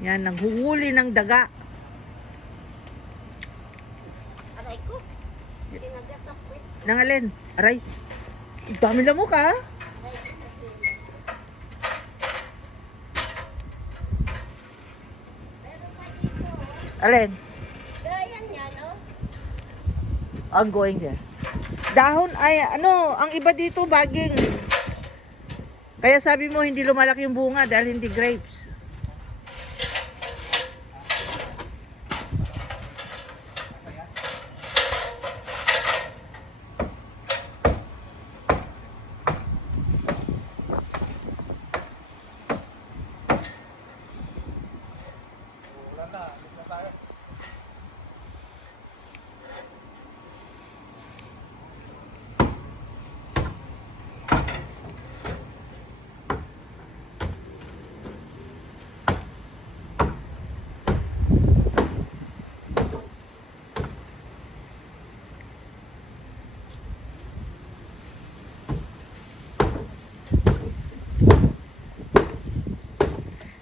Yan, naghuhuli ng daga. Aray ko. Tinagat ang puwit. Nang alin? Aray. Dami lamok ah. Aray ko kasi. Meron pa dito. Alin? Gayan yan, oh. I'm going there. Dahon ay ano, ang iba dito baging. Kaya sabi mo hindi lumalaki yung bunga dahil hindi grapes.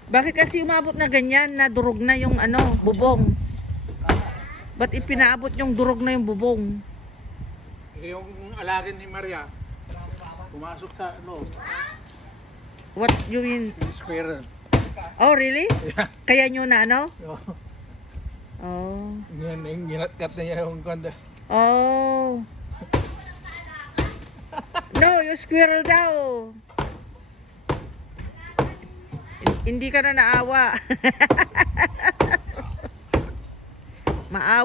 Bakit kasi umabot na ganyan na durog na yung ano, bubong? Ba't ipinaabot yung durog na yung bubong? Yung alagin ni Maria, pumasok sa loob. What you mean? Yung squirrel. Oh, really? Yeah. Kaya nyo na ano? Oh. Yan, yung ginatkat na niya yung kanda. Oh. No, yung squirrel daw. Hindi ka na naawa. Maawa.